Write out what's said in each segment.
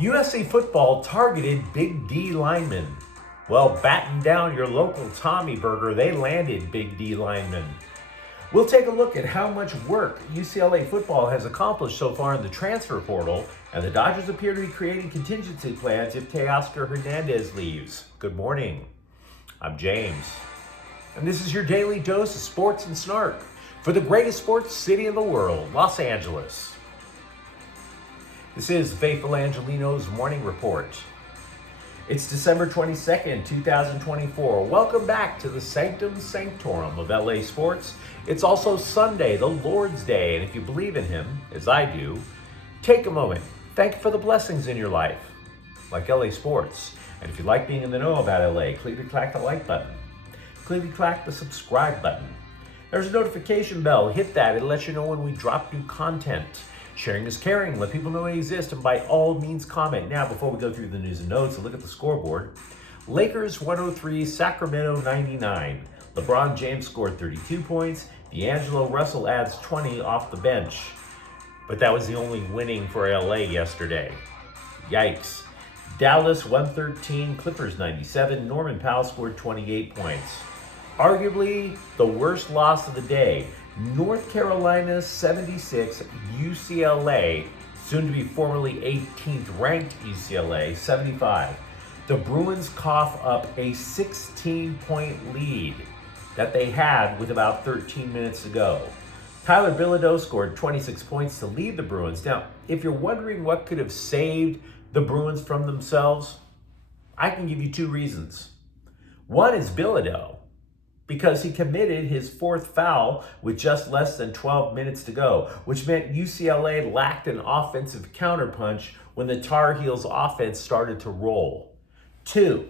USC football targeted Big D linemen. Well, batting down your local Tommy Burger, they landed Big D linemen. We'll take a look at how much work UCLA football has accomplished so far in the transfer portal, and the Dodgers appear to be creating contingency plans if Teoscar Hernandez leaves. Good morning. I'm James, and this is your daily dose of sports and snark for the greatest sports city in the world, Los Angeles. This is Faithful Angelenos Morning Report. It's December 22nd, 2024. Welcome back to the Sanctum Sanctorum of LA sports. It's also Sunday, the Lord's Day, and if you believe in Him, as I do, take a moment. Thank you for the blessings in your life, like LA sports. And if you like being in the know about LA, clickety-clack the like button. Clickety-clack the subscribe button. There's a notification bell. Hit that. It'll let you know when we drop new content. Sharing is caring. Let people know we exist, and by all means comment. Now, before we go through the news and notes, look at the scoreboard. Lakers 103, Sacramento 99. LeBron James scored 32 points. D'Angelo Russell adds 20 off the bench. But that was the only winning for LA yesterday. Yikes. Dallas 113, Clippers 97. Norman Powell scored 28 points. Arguably the worst loss of the day. North Carolina 76, UCLA, soon to be formerly 18th ranked UCLA, 75. The Bruins cough up a 16-point lead that they had with about 13 minutes to go. Tyler Bilodeau scored 26 points to lead the Bruins. Now, if you're wondering what could have saved the Bruins from themselves, I can give you two reasons. One is Bilodeau, because he committed his fourth foul with just less than 12 minutes to go, which meant UCLA lacked an offensive counterpunch when the Tar Heels offense started to roll. Two,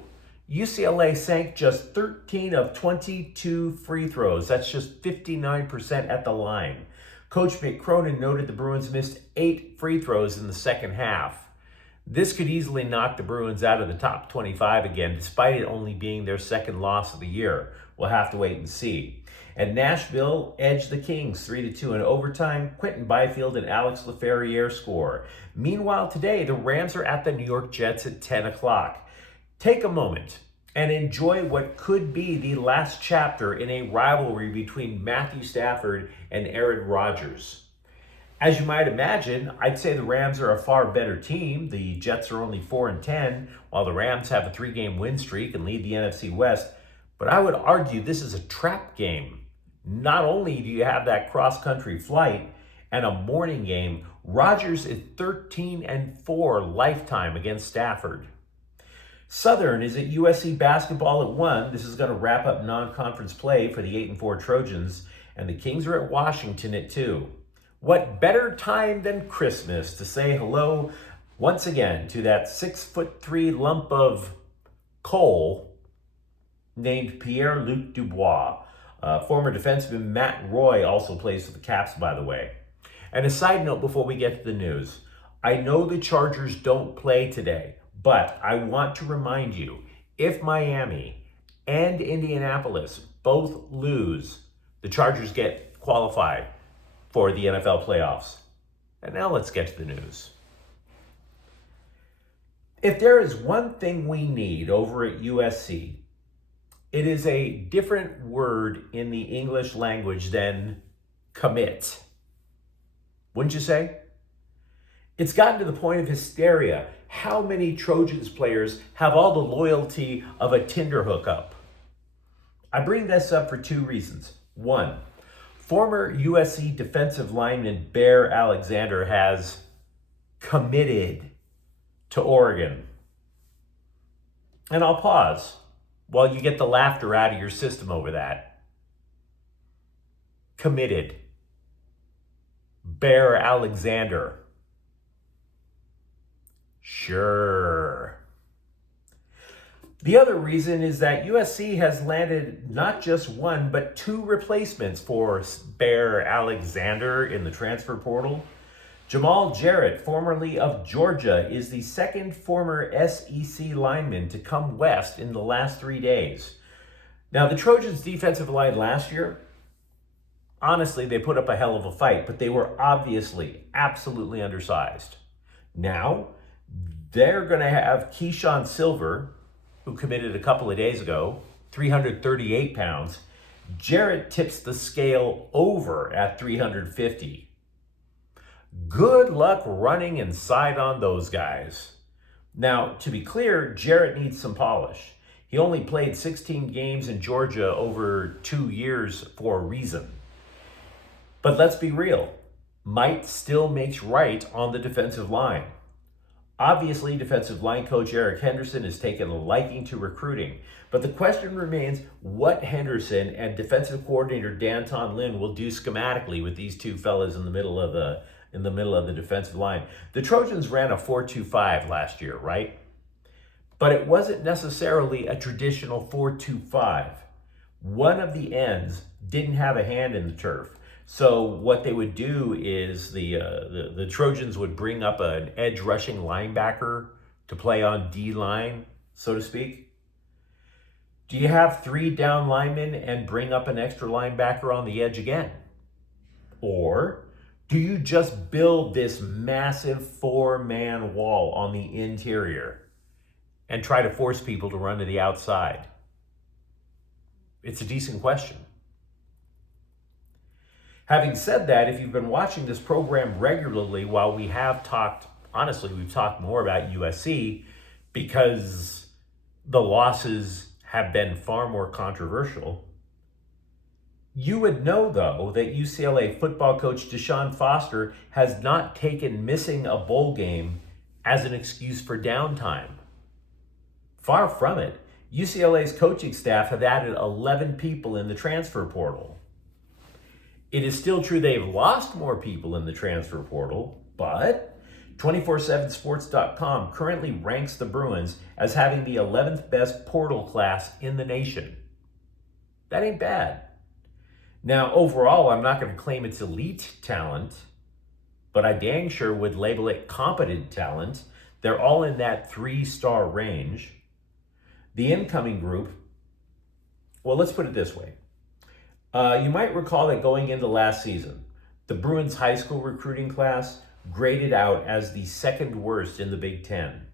UCLA sank just 13 of 22 free throws. That's just 59% at the line. Coach Mick Cronin noted the Bruins missed 8 free throws in the second half. This could easily knock the Bruins out of the top 25 again, despite it only being their second loss of the year. We'll have to wait and see. And Nashville edged the Kings 3-2 in overtime. Quentin Byfield and Alex LaFerriere score. Meanwhile, today, the Rams are at the New York Jets at 10 o'clock. Take a moment and enjoy what could be the last chapter in a rivalry between Matthew Stafford and Aaron Rodgers. As you might imagine, I'd say the Rams are a far better team. The Jets are only 4-10, while the Rams have a 3-game win streak and lead the NFC West. But I would argue this is a trap game. Not only do you have that cross-country flight and a morning game, Rodgers is 13-4 lifetime against Stafford. Southern is at USC basketball at 1. This is going to wrap up non-conference play for the 8-4 Trojans. And the Kings are at Washington at 2. What better time than Christmas to say hello once again to that 6'3" lump of coal named Pierre-Luc Dubois. Former defenseman Matt Roy also plays for the Caps, by the way. And a side note before we get to the news. I know the Chargers don't play today, but I want to remind you, if Miami and Indianapolis both lose, the Chargers get qualified for the NFL playoffs. And now let's get to the news. If there is one thing we need over at USC, it is a different word in the English language than commit. Wouldn't you say? It's gotten to the point of hysteria. How many Trojans players have all the loyalty of a Tinder hookup? I bring this up for two reasons. One, former USC defensive lineman Bear Alexander has committed to Oregon. And I'll pause while you get the laughter out of your system over that. Committed. Bear Alexander. Sure. The other reason is that USC has landed not just one, but 2 replacements for Bear Alexander in the transfer portal. Jamal Jarrett, formerly of Georgia, is the second former SEC lineman to come west in the last 3 days. Now, the Trojans' defensive line last year, honestly, they put up a hell of a fight, but they were obviously absolutely undersized. Now, They're going to have Keyshawn Silver, who committed a couple of days ago, 338 pounds. Jarrett tips the scale over at 350. Good luck running inside on those guys. Now, to be clear, Jarrett needs some polish. He only played 16 games in Georgia over 2 years for a reason. But let's be real. Might still makes right on the defensive line. Obviously, defensive line coach Eric Henderson has taken a liking to recruiting. But the question remains what Henderson and defensive coordinator Danton Lynn will do schematically with these two fellas in the middle of the defensive line. The Trojans ran a 4-2-5 last year, right? But it wasn't necessarily a traditional 4-2-5. One of the ends didn't have a hand in the turf. So what they would do is the Trojans would bring up an edge rushing linebacker to play on D-line, so to speak. Do you have 3 down linemen and bring up an extra linebacker on the edge again? Or do you just build this massive 4-man wall on the interior and try to force people to run to the outside? It's a decent question. Having said that, if you've been watching this program regularly, while we have talked, honestly, we've talked more about USC because the losses have been far more controversial. You would know, though, that UCLA football coach Deshaun Foster has not taken missing a bowl game as an excuse for downtime. Far from it. UCLA's coaching staff have added 11 people in the transfer portal. It is still true they've lost more people in the transfer portal, but 247sports.com currently ranks the Bruins as having the 11th best portal class in the nation. That ain't bad. Now, overall, I'm not going to claim it's elite talent, but I dang sure would label it competent talent. They're all in that 3-star range. The incoming group, well, let's put it this way. You might recall that going into last season, the Bruins high school recruiting class graded out as the 2nd worst in the Big Ten.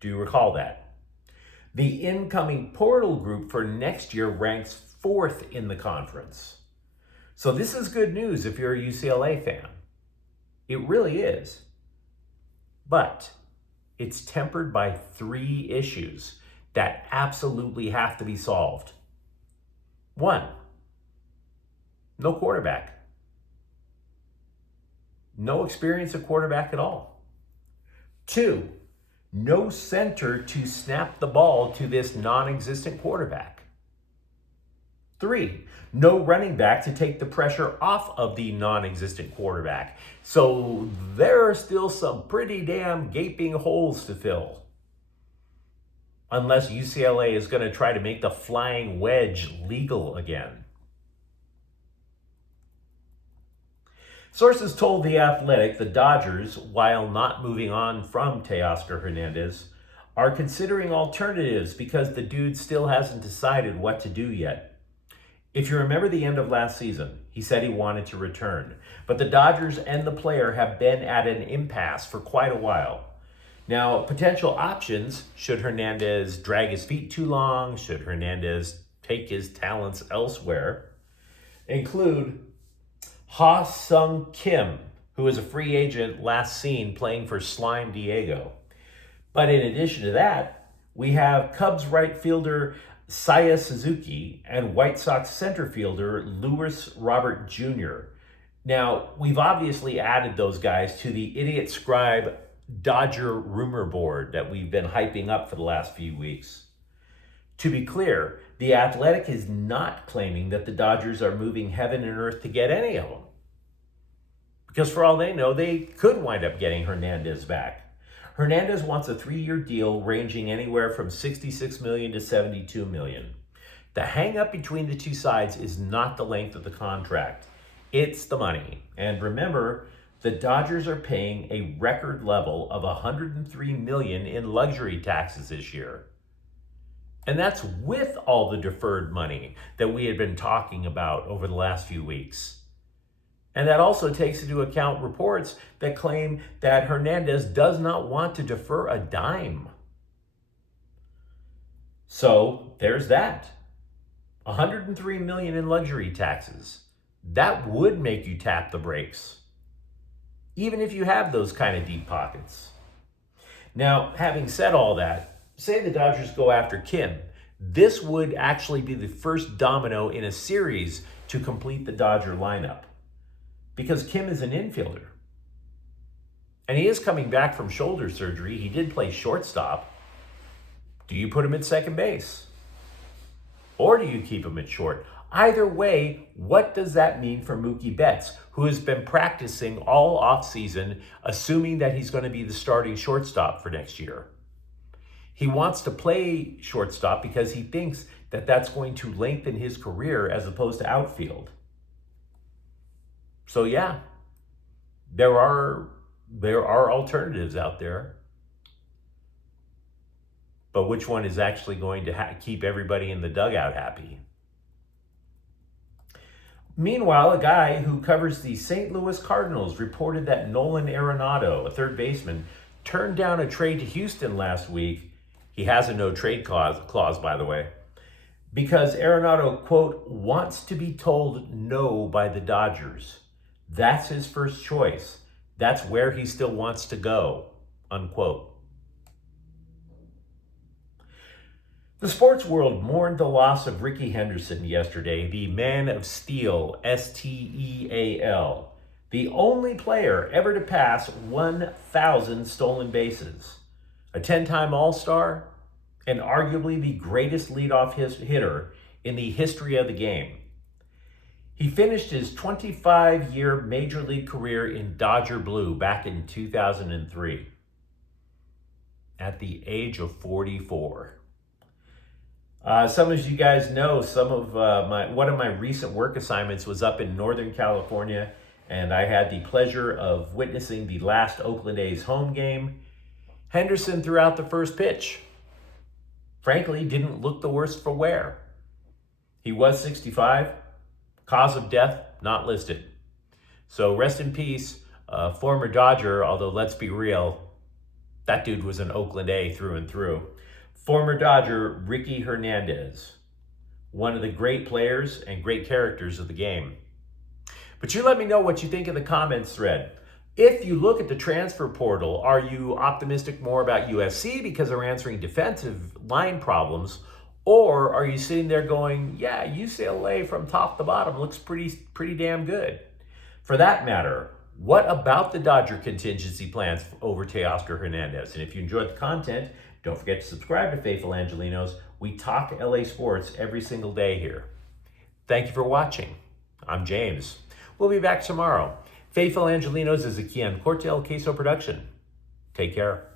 Do you recall that? The incoming portal group for next year ranks 4th in the conference. So this is good news if you're a UCLA fan. It really is. But it's tempered by 3 issues that absolutely have to be solved. 1, no quarterback. No experience at quarterback at all. 2, no center to snap the ball to this non-existent quarterback. 3, no running back to take the pressure off of the non-existent quarterback. So there are still some pretty damn gaping holes to fill. Unless UCLA is going to try to make the flying wedge legal again. Sources told The Athletic the Dodgers, while not moving on from Teoscar Hernandez, are considering alternatives because the dude still hasn't decided what to do yet. If you remember the end of last season, he said he wanted to return, but the Dodgers and the player have been at an impasse for quite a while. Now, potential options, should Hernandez drag his feet too long, should Hernandez take his talents elsewhere, include Ha Sung Kim, who is a free agent last seen playing for Slime Diego. But in addition to that, we have Cubs right fielder Saya Suzuki and White Sox center fielder Lewis Robert Jr. Now, we've obviously added those guys to the Idiot Scribe Dodger rumor board that we've been hyping up for the last few weeks. To be clear, The Athletic is not claiming that the Dodgers are moving heaven and earth to get any of them. Because for all they know, they could wind up getting Hernandez back. Hernandez wants a 3-year deal ranging anywhere from $66 million to $72 million. The hang-up between the two sides is not the length of the contract. It's the money. And remember, the Dodgers are paying a record level of $103 million in luxury taxes this year. And that's with all the deferred money that we had been talking about over the last few weeks. And that also takes into account reports that claim that Hernandez does not want to defer a dime. So there's that. 103 million in luxury taxes. That would make you tap the brakes, even if you have those kind of deep pockets. Now, having said all that, say the Dodgers go after Kim. This would actually be the first domino in a series to complete the Dodger lineup, because Kim is an infielder. And he is coming back from shoulder surgery. He did play shortstop. Do you put him at second base? Or do you keep him at short? Either way, what does that mean for Mookie Betts, who has been practicing all offseason, assuming that he's going to be the starting shortstop for next year? He wants to play shortstop because he thinks that that's going to lengthen his career as opposed to outfield. So yeah, there are alternatives out there. But which one is actually going to keep everybody in the dugout happy? Meanwhile, a guy who covers the St. Louis Cardinals reported that Nolan Arenado, a third baseman, turned down a trade to Houston last week. He has a no-trade clause, by the way, because Arenado, quote, wants to be told no by the Dodgers. That's his first choice. That's where he still wants to go, unquote. The sports world mourned the loss of Rickey Henderson yesterday, the man of steel, S-T-E-A-L, the only player ever to pass 1,000 stolen bases, a 10-time All-Star, and arguably the greatest leadoff hitter in the history of the game. He finished his 25-year Major League career in Dodger blue back in 2003 at the age of 44. Some of you guys know one of my recent work assignments was up in Northern California, and I had the pleasure of witnessing the last Oakland A's home game. Henderson threw out the first pitch. Frankly, didn't look the worse for wear. He was 65. Cause of death, not listed. So rest in peace, former Dodger, although let's be real, that dude was an Oakland A through and through. Former Dodger Rickey Hernandez, one of the great players and great characters of the game. But you let me know what you think in the comments thread. If you look at the transfer portal, are you optimistic more about USC because they're answering defensive line problems? Or are you sitting there going, yeah, UCLA from top to bottom looks pretty damn good? For that matter, what about the Dodger contingency plans over Teoscar Hernandez? And if you enjoyed the content, don't forget to subscribe to Faithful Angelenos. We talk LA sports every single day here. Thank you for watching. I'm James. We'll be back tomorrow. Faithful Angelenos is a Kian Cortel Queso production. Take care.